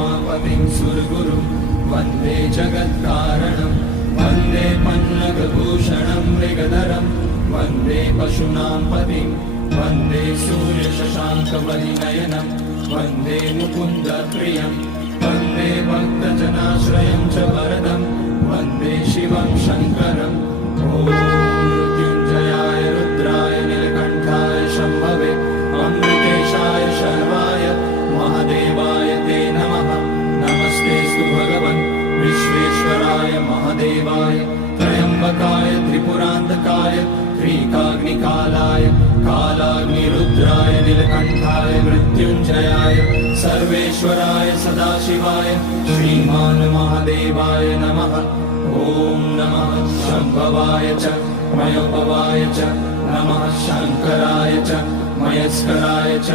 उमापतिं सुरगुरुं वन्दे जगत्कारणं वन्दे पन्नगभूषणं मृगधरं वन्दे पशूनां पतिं वन्दे सूर्यशशाङ्कवलिनयनं वन्दे मुकुन्दप्रियं वन्दे भक्तजनाश्रयं च वरदं वन्दे शिवं शङ्करम् ॐ मृत्युञ्जयाय रुद्राय नीलकण्ठाय शम्भवे अमृतेशाय शर्वाय महादेवाय ते नमः। नमस्तेऽस्तु भगवन् विश्वेश्वराय महादेवाय त्र्यम्बकाय त्रिपुरान्तकाय त्रिकाग्निकालाय कालाग्निरुद्राय नीलकण्ठाय मृत्युञ्जयाय सर्वेश्वराय सदाशिवाय श्रीमान् महादेवाय नमः। ॐ नमः शम्भवाय च मयोपवाय च नमः शङ्कराय च मयस्कराय च